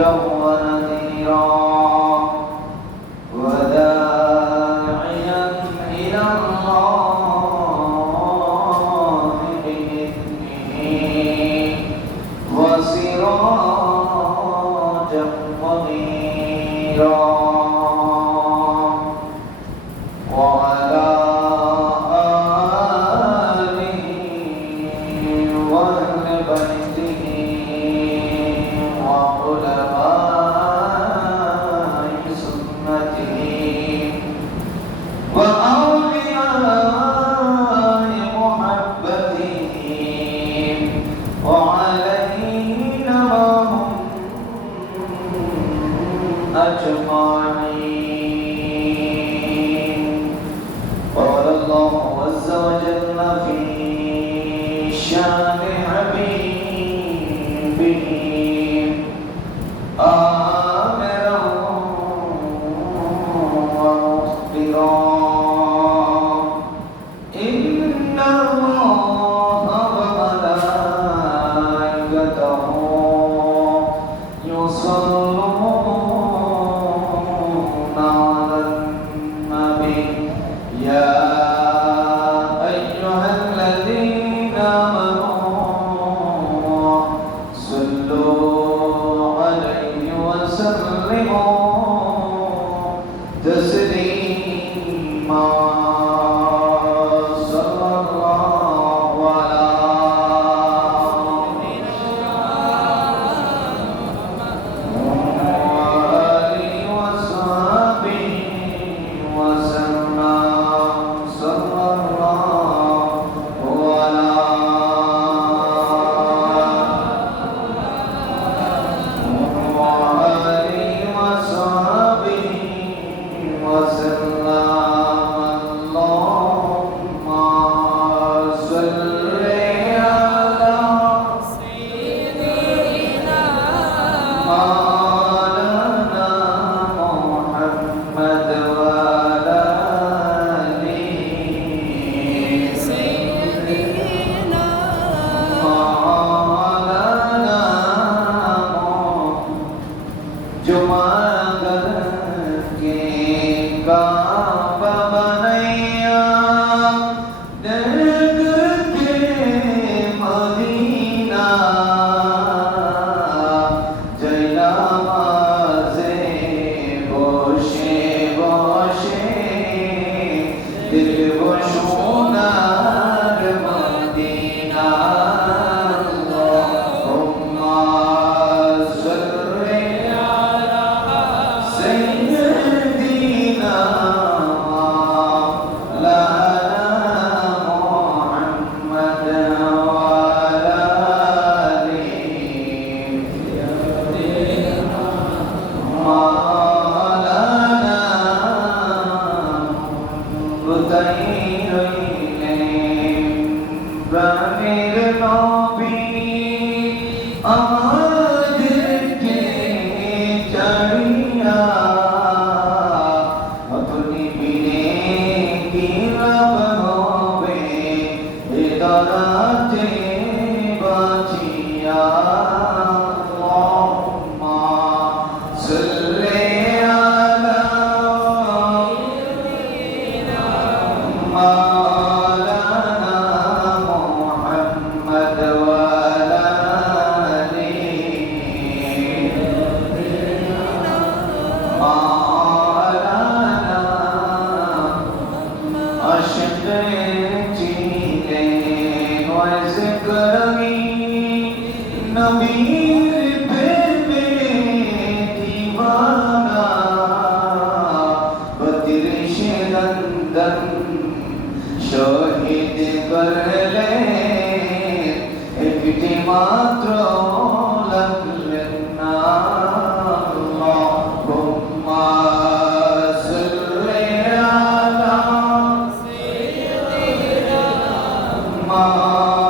بشيرا ونذيرا し。قليل إليهم فمن দম শহীদ করলে একটি মাত্র লাগলেন না Oh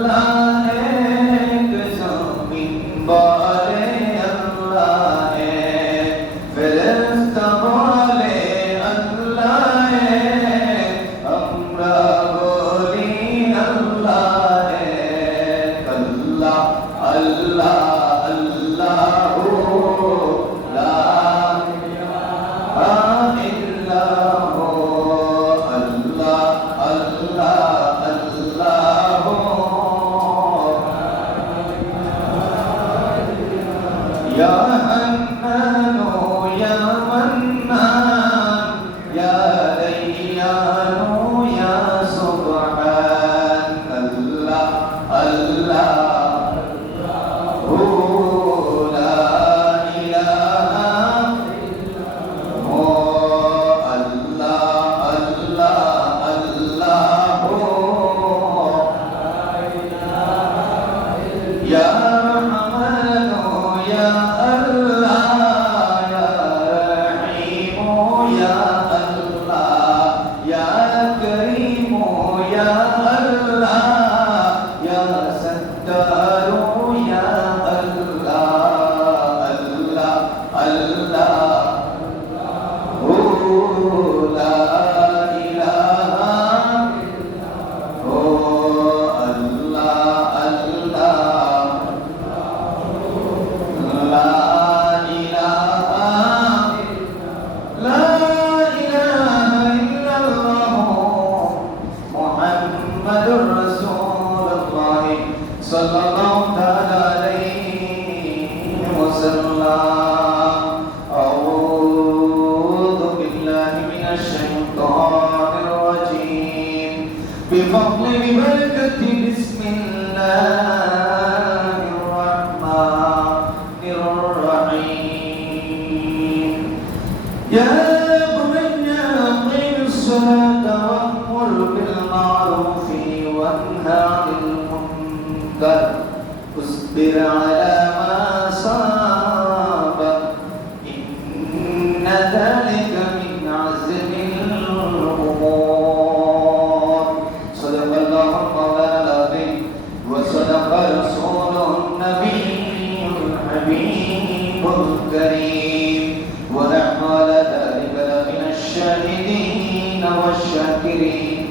الحامدين والشاكرين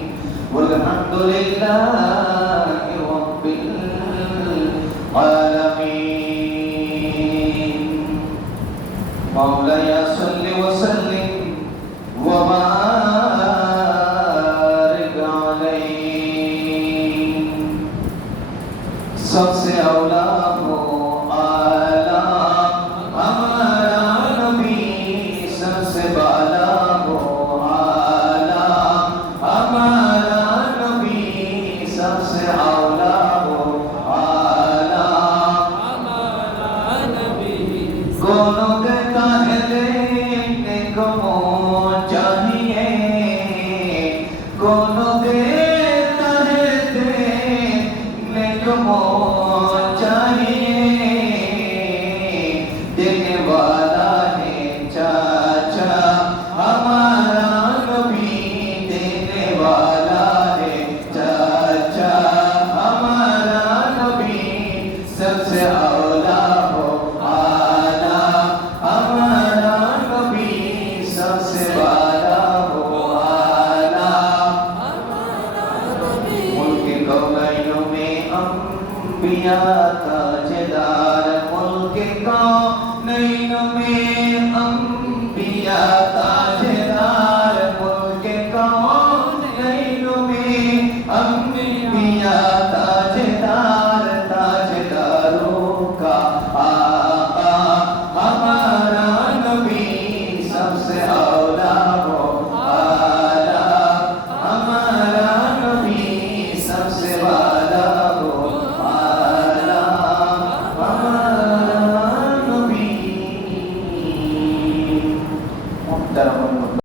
والحمد لله رب العالمين مولاي صل وسلم وبارك عليه سب سے اولاد গণকে তাহে انبیاء تاجدار